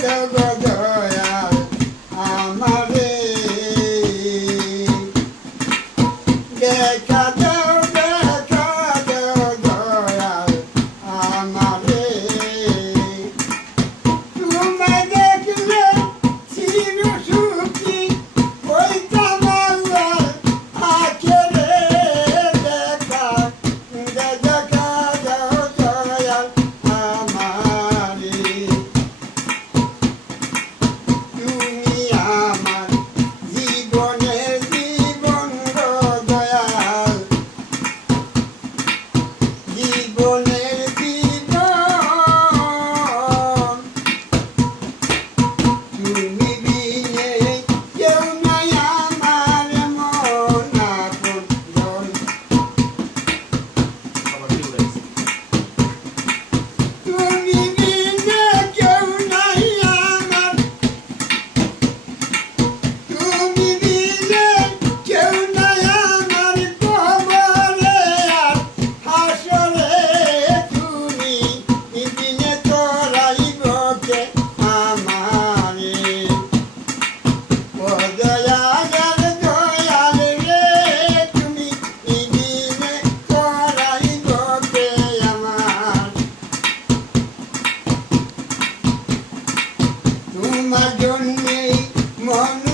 দেও গো দয়াল আমারে দেখা দেও দয়াল আমারে তোমায় দেখলে চির সুখী হইতাম আল্লাহর আখেরে দেখা দেও দয়াল আমারে তুমি আমার জীবনের জীবন গো দয়াল জীবনের জীবন তুমি বিনে কেউ নাই আমার মন আপনজন তুমি বিনে কেউ নাই আমার তুমি বিনে কেউ নাই আমার কবরে আর হাসরে তুমি বিনে তোরাইব কে আমারে ও দয়াল রে তুমি বিনে তোরাইব কে আমার তোমার জন্যেই মন